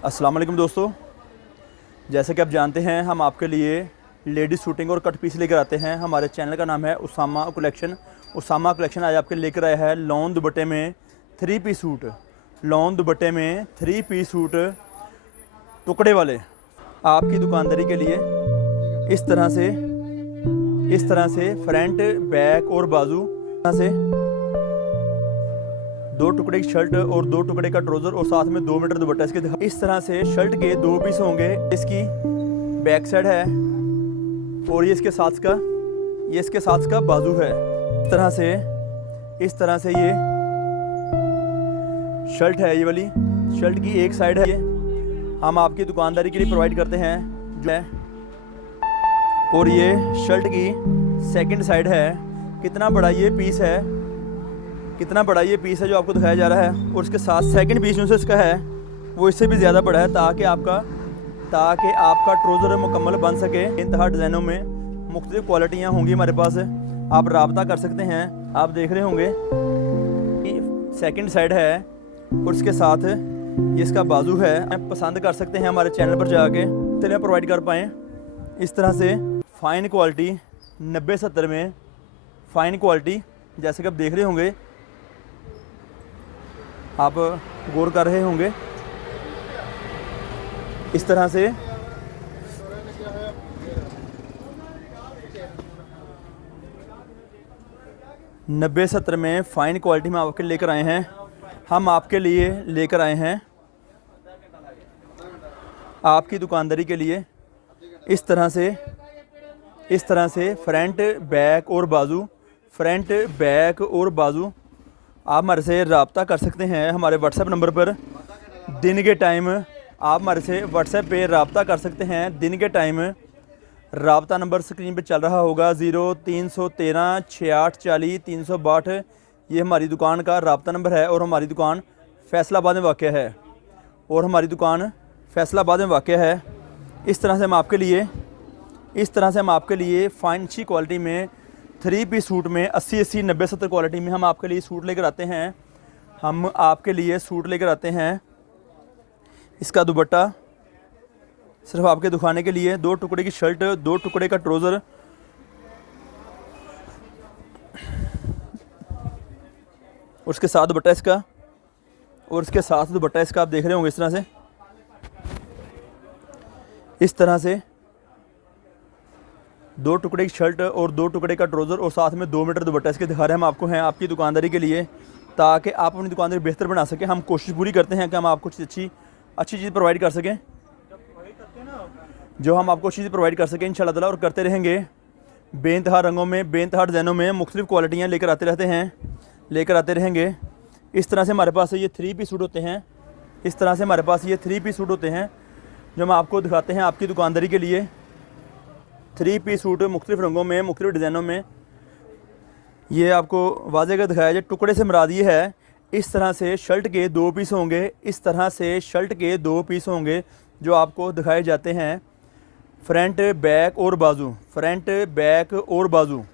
अस्सलाम वालेकुम दोस्तों, जैसे कि आप जानते हैं हम आपके लिए लेडीज़ शूटिंग और कट पीस लेकर आते हैं। हमारे चैनल का नाम है उसामा कलेक्शन। उसामा कलेक्शन आज आपके लेकर आया है लॉन दुपट्टे में 3 पीस सूट। लॉन दुपट्टे में 3 पीस सूट टुकड़े वाले आपकी दुकानदारी के लिए इस तरह से फ्रंट बैक और बाजू से 2 टुकड़े की शर्ट और 2 टुकड़े का ट्राउज़र और साथ में 2 मीटर दुपट्टा इसके दिखा। इस तरह से शर्ट के 2 पीस होंगे। इसकी बैक साइड है और ये इसके साथ का बाजू है। इस तरह से ये शर्ट है। ये वाली शर्ट की एक साइड है, ये हम आपकी दुकानदारी के लिए प्रोवाइड करते हैं जो है, और ये शर्ट की सेकंड साइड है। कितना बड़ा ये पीस है जो आपको दिखाया जा रहा है, और इसके साथ सेकंड पीस जो इसका है वो इससे भी ज़्यादा बड़ा है ताकि आपका ट्राउज़र मुकम्मल बन सके। इंतहा डिज़ाइनों में मुख्तलिफ क्वालिटियाँ होंगी हमारे पास, आप रब्ता कर सकते हैं। आप देख रहे होंगे कि सेकंड साइड है और इसके साथ ये इसका बाजू है। आप पसंद कर सकते हैं हमारे चैनल पर जाके, तेरे प्रोवाइड कर पाएँ। इस तरह से फ़ाइन क्वालिटी 90-70 में फ़ाइन क्वालिटी, जैसे कि आप देख रहे होंगे, आप गौर कर रहे होंगे। इस तरह से नब्बे 70 में फ़ाइन क्वालिटी में आपके लेकर आए हैं। हम आपके लिए लेकर आए हैं आपकी दुकानदारी के लिए इस तरह से फ्रंट बैक और बाजू आप हमारे से रब्ता कर सकते हैं हमारे व्हाट्सएप नंबर पर। दिन के टाइम आप हमारे से व्हाट्सएप पे रब्ता कर सकते हैं। दिन के टाइम रब्ता नंबर स्क्रीन पे चल रहा होगा 0313 6840 362। ये हमारी दुकान का रब्ता नंबर है और हमारी दुकान फैसलाबाद में वाक़ है। इस तरह से हम आपके लिए फ़ाइन अच्छी क्वालिटी में 3 पीस सूट में 80 90 70 क्वालिटी में हम आपके लिए सूट लेकर आते हैं। इसका दुपट्टा सिर्फ आपके दिखाने के लिए, 2 टुकड़े की शर्ट, 2 टुकड़े का ट्राउज़र और उसके साथ दुपट्टा इसका आप देख रहे होंगे। इस तरह से 2 टुकड़े की शर्ट और 2 टुकड़े का ट्राउज़र और साथ में 2 मीटर दुपट्टा इसके दिखा रहे हैं हम आपको हैं आपकी दुकानदारी के लिए, ताकि आप अपनी दुकानदारी बेहतर बना सकें। हम कोशिश पूरी करते हैं कि हम आपको अच्छी चीज़ प्रोवाइड कर सकें, इंशाल्लाह ताला, और करते रहेंगे। बेइंतहा रंगों में, बेइंतहा डिज़ाइनों में मुख्तलिफ क्वालिटियाँ लेकर आते रहेंगे। इस तरह से हमारे पास ये 3 पीस सूट होते हैं जो हम आपको दिखाते हैं आपकी दुकानदारी के लिए। 3 पीस सूट मुख्तलिफ रंगों में, मुख्तलिफ डिज़ाइनों में। ये आपको वाज़े का दिखाया जाए, टुकड़े से मुराद ये है। इस तरह से शर्ट के 2 पीस होंगे जो आपको दिखाए जाते हैं। फ्रंट बैक और बाजू।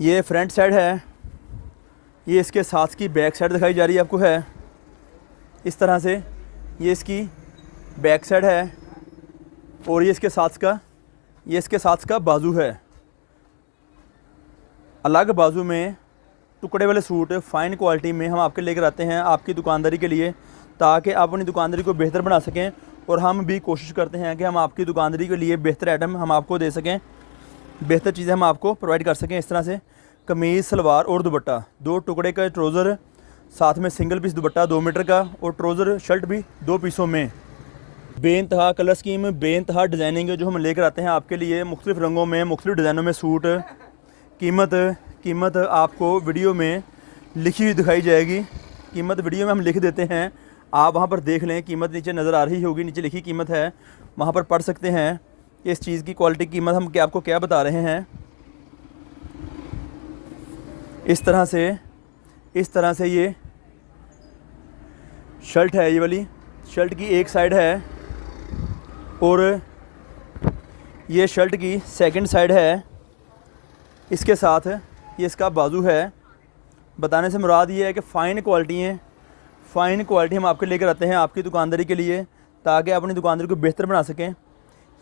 ये फ्रंट साइड है, ये इसके साथ की बैक साइड दिखाई जा रही है आपको है। इस तरह से ये इसकी बैक साइड है और ये इसके साथ का बाजू है। अलग बाजू में टुकड़े वाले सूट फ़ाइन क्वालिटी में हम आपके लेकर आते हैं आपकी दुकानदारी के लिए, ताकि आप अपनी दुकानदारी को बेहतर बना सकें। और हम भी कोशिश करते हैं कि हम आपकी दुकानदारी के लिए बेहतर आइटम हम आपको दे सकें, बेहतर चीज़ें हम आपको प्रोवाइड कर सकें। इस तरह से कमीज़, सलवार और दुपट्टा, 2 टुकड़े का ट्राउज़र, साथ में सिंगल पीस दुपट्टा 2 मीटर का, और ट्राउज़र शर्ट भी 2 पीसों में। बेइंतहा कलर स्कीम, बेइंतहा डिज़ाइनिंग जो हम लेकर आते हैं आपके लिए मुख्तलिफ रंगों में, मुख्तलिफ डिज़ाइनों में सूट। कीमत आपको वीडियो में लिखी हुई दिखाई जाएगी। कीमत वीडियो में हम लिख देते हैं, आप वहाँ पर देख लें। कीमत नीचे नज़र आ रही होगी, नीचे लिखी कीमत है, वहाँ पर पढ़ सकते हैं कि इस चीज़ की क्वालिटी कीमत हम आपको क्या बता रहे हैं। इस तरह से ये शर्ट है। ये वाली शर्ट की एक साइड है और ये शर्ट की सेकंड साइड है। इसके साथ ये इसका बाजू है। बताने से मुराद ये है कि फ़ाइन फ़ाइन क्वालिटी हम आपके लेकर आते हैं आपकी दुकानदारी के लिए, ताकि आप अपनी दुकानदारी को बेहतर बना सकें।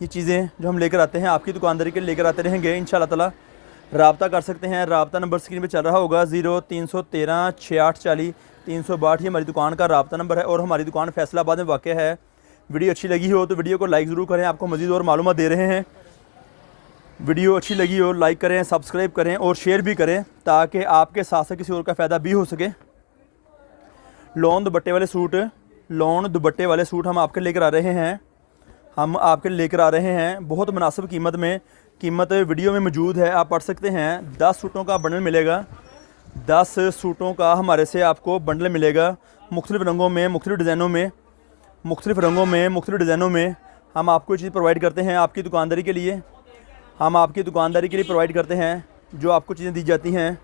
ये चीज़ें जो हम लेकर आते हैं आपकी दुकानदारी के लिए लेकर आते रहेंगे इंशाल्लाह ताला। राब्ता कर सकते हैं, राब्ता नंबर स्क्रीन पे चल रहा होगा 0313 6840 362, ये हमारी दुकान का राब्ता नंबर है और हमारी दुकान फैसलाबाद में वाक़ है। वीडियो अच्छी लगी हो तो वीडियो को लाइक ज़रूर करें, आपको मज़ीद और मालूमात दे रहे हैं। वीडियो अच्छी लगी हो लाइक करें, सब्सक्राइब करें और शेयर भी करें, ताकि आपके साथ साथ किसी और का फ़ायदा भी हो सके। लॉन दुपट्टे वाले सूट, लॉन दुपट्टे वाले सूट हम आपके लेकर आ रहे हैं, हम आपके लेकर आ रहे हैं बहुत मुनासिब कीमत में। कीमत वीडियो में मौजूद है, आप पढ़ सकते हैं। 10 सूटों का बंडल मिलेगा, 10 सूटों का हमारे से आपको बंडल मिलेगा। मुख्तलिफ़ रंगों में, मुख्तलिफ़ डिज़ाइनों में, मुख्तलिफ़ रंगों में, मुख्तलिफ़ डिज़ाइनों में हम आपको चीज़ प्रोवाइड करते हैं आपकी दुकानदारी के लिए। हम आपकी दुकानदारी के लिए प्रोवाइड करते हैं जो आपको चीज़ें दी जाती हैं।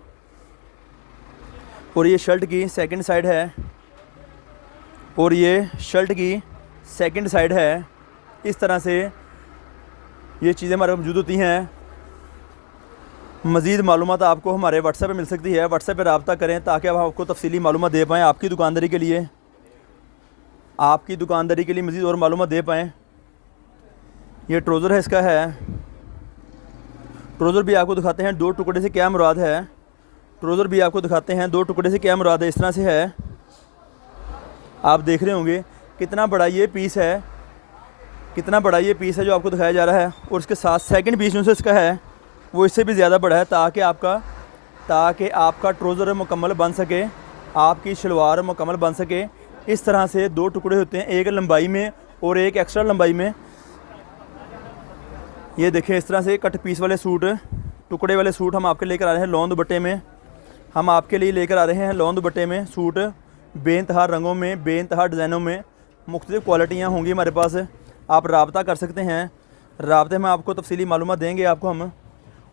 और ये शर्ट की सेकंड साइड है, और ये शर्ट की सेकंड साइड है। इस तरह से ये चीज़ें हमारे मौजूद होती हैं। मज़ीद मालूमात आपको हमारे व्हाट्सएप पे मिल सकती है। व्हाट्सएप पे रब्ता करें ताकि हम आपको तफसीली मालूमात दे पाएँ आपकी दुकानदारी के लिए, आपकी दुकानदारी के लिए मज़ीद और मालूमात दे पाएँ। ये ट्रोज़र है, इसका है ट्रोज़र भी आपको दिखाते हैं 2 टुकड़े से क्या मुराद है। ट्रोज़र भी आपको दिखाते हैं 2 टुकड़े से क्या मुराद है। इस तरह से है, आप देख रहे होंगे कितना बड़ा ये पीस है, कितना बड़ा ये पीस है जो आपको दिखाया जा रहा है। और इसके साथ सेकंड पीस जो इसका है वो इससे भी ज़्यादा बड़ा है, ताकि आपका ट्रोज़र मुकम्मल बन सके, आपकी शलवार मुकम्मल बन सके। इस तरह से 2 टुकड़े होते हैं, एक लंबाई में और एक एक्स्ट्रा लंबाई में। ये देखें, इस तरह से कट पीस वाले सूट, टुकड़े वाले सूट हम आपके लेकर आ रहे हैं लॉन दुपट्टे में। हम आपके लिए लेकर आ रहे हैं लॉन दुपट्टे में सूट, बेइंतहा रंगों में, बेइंतहा डिज़ाइनों में, मुख्तलिफ़ क्वालिटियाँ होंगी हमारे पास। आप रब्ता कर सकते हैं, रब्ते में आपको तफसीली मालूमात देंगे आपको हम,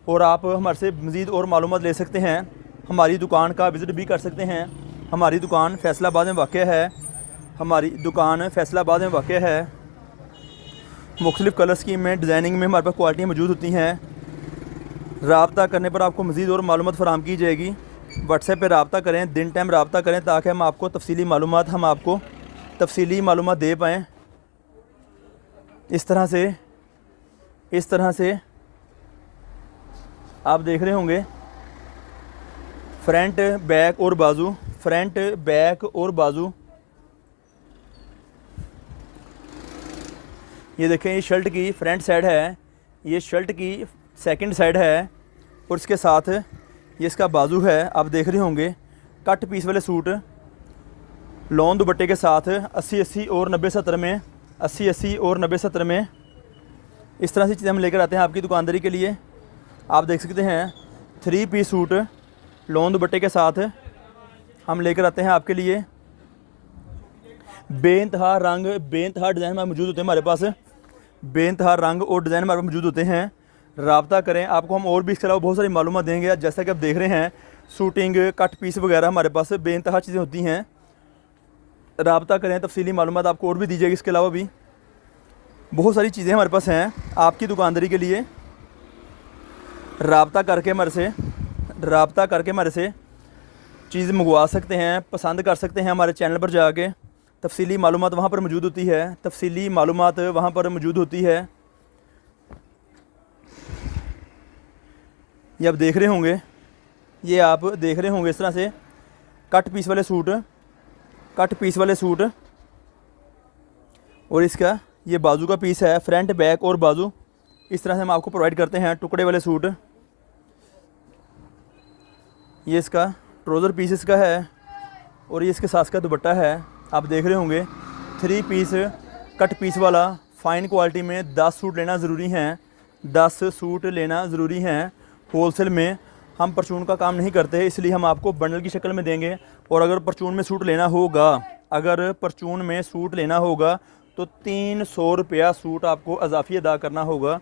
और आप हमारे से मज़ीद और मालूमात ले सकते हैं। हमारी दुकान का विज़िट भी कर सकते हैं। हमारी दुकान फैसलाबाद में वाक़ है, हमारी दुकान फैसलाबाद में वाक़ है। मुख्तलिफ़ कलर स्कीम में, डिज़ाइनिंग में हमारे पास क्वालिटियाँ मौजूद होती हैं। रब्ता करने पर आपको मज़ीद और मालूमात फ़राहम की जाएगी। व्हाट्सएप पे रब्ता करें, दिन टाइम रब्ता करें, ताकि हम आपको तफसीली मालूमात दे पाएँ। इस तरह से आप देख रहे होंगे फ्रंट बैक और बाजू, फ्रंट बैक और बाजू। ये देखें, ये शर्ट की फ्रंट साइड है, ये शर्ट की सेकंड साइड है, और इसके साथ ये इसका बाजू है। आप देख रहे होंगे कट पीस वाले सूट लॉन दुपट्टे के साथ 80-80 और 90-70 में, 80-80 और 90-70 में। इस तरह से चीज़ें हम लेकर आते हैं आपकी दुकानदारी के लिए। आप देख सकते हैं 3 पीस सूट लॉन दुपट्टे के साथ हम लेकर आते हैं आपके लिए। बेइंतहा रंग, बेइंतहा डिज़ाइन हमारे मौजूद होते हैं हमारे पास, बेइंतहा रंग और डिज़ाइन हमारे मौजूद होते हैं। रब्ता करें, आपको हम और भी इसके अलावा बहुत सारी मालूमात देंगे। जैसा कि आप देख रहे हैं शूटिंग, कट पीस वगैरह हमारे पास बेइंतहा चीज़ें होती हैं। रब्ता करें, तफसीली मालूमात आपको और भी दी जाएगी। इसके अलावा भी बहुत सारी चीज़ें हमारे पास हैं आपकी दुकानदारी के लिए। रब्ता करके हमारे से चीज़ मंगवा सकते हैं, पसंद कर सकते हैं। हमारे चैनल पर जाके तफसीली मालूमात वहाँ पर मौजूद होती है, तफसीली मालूमात वहाँ पर मौजूद होती है। ये आप देख रहे होंगे, ये आप देख रहे होंगे इस तरह से कट पीस वाले सूट, कट पीस वाले सूट। और इसका ये बाजू का पीस है, फ्रंट बैक और बाजू। इस तरह से हम आपको प्रोवाइड करते हैं टुकड़े वाले सूट। ये इसका ट्रोज़र पीस इसका है, और ये इसके साथ का दुपट्टा है। आप देख रहे होंगे 3 पीस कट पीस वाला फ़ाइन क्वालिटी में 10 सूट लेना ज़रूरी हैं, 10 सूट लेना ज़रूरी हैं। होलसेल में हम परचून का काम नहीं करते, इसलिए हम आपको बंडल की शक्ल में देंगे। और अगर परचून में सूट लेना होगा, अगर परचून में सूट लेना होगा तो 300 रुपया सूट आपको अजाफ़ी अदा करना होगा।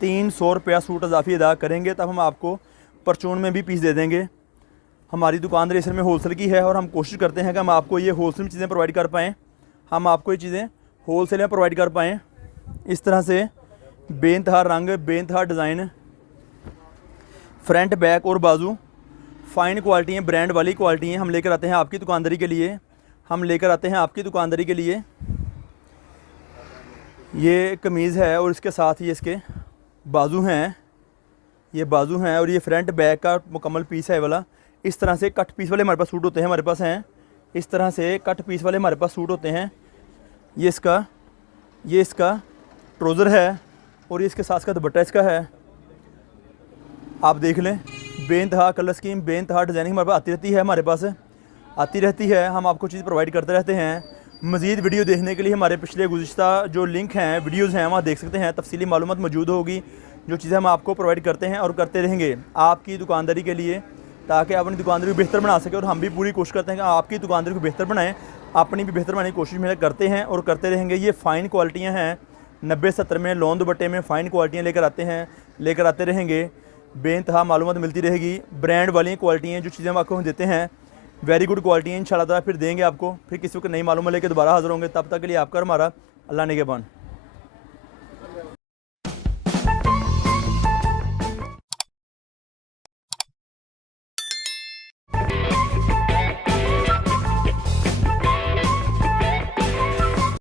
300 रुपया सूट अजाफ़ी अदा करेंगे तब हम आपको परचून में भी पीस दे देंगे। हमारी दुकान रेसर में होलसेल की है, और हम कोशिश करते हैं कि हम आपको ये होलसेल में चीज़ें प्रोवाइड कर पाएँ, हम आपको ये चीज़ें होलसेल में प्रोवाइड कर पाएँ। इस तरह से बेइंतहा रंग, बेइंतहा डिज़ाइन, फ्रंट बैक और बाजू, फ़ाइन क्वालिटी हैं, ब्रांड वाली क्वालिटी हैं हम लेकर आते हैं आपकी दुकानदारी के लिए। हम लेकर आते हैं आपकी दुकानदारी के लिए। ये कमीज़ है और इसके साथ ये इसके बाजू हैं, ये बाजू हैं और ये फ्रंट बैक का मुकम्मल पीस है वाला। इस तरह से कट पीस वाले हमारे पास सूट होते हैं, हमारे पास हैं इस तरह से कट पीस वाले हमारे पास सूट होते हैं। ये इसका ट्राउज़र है और ये इसके साथ का दुपट्टा इसका है। आप देख लें, बेइंतहा कलर स्कीम, बेइंतहा डिज़ाइनिंग हमारे पास आती रहती है। हम आपको चीज़ प्रोवाइड करते रहते हैं। मज़ीद वीडियो देखने के लिए हमारे पिछले गुज़िश्ता जो लिंक हैं, वीडियोज़ हैं, वहाँ देख सकते हैं। तफसीली मालूमात मौजूद होगी, जो चीज़ें हम आपको प्रोवाइड करते हैं और करते रहेंगे आपकी दुकानदारी के लिए, ताकि आप अपनी दुकानदारी को बेहतर बना सकें। और हम भी पूरी कोशिश करते हैं कि आपकी दुकानदारी को बेहतर बनाएं, अपनी भी बेहतर बनाने की कोशिश में करते हैं और करते रहेंगे। ये फ़ाइन क्वालिटियाँ हैं, 90-70 में लोन दुपट्टे में फ़ाइन क्वालिटियाँ लेकर आते रहेंगे। बेइंतहा मालूमात मिलती रहेगी। ब्रांड वाली क्वालिटियाँ जो चीज़ें हम आपको देते हैं, वेरी गुड क्वालिटी है। इंशाल्लाह ताला फिर देंगे आपको, फिर किसी को नई मालूमात लेकर दोबारा हाज़िर होंगे। तब तक के लिए आपका और हमारा अल्लाह निगहबान।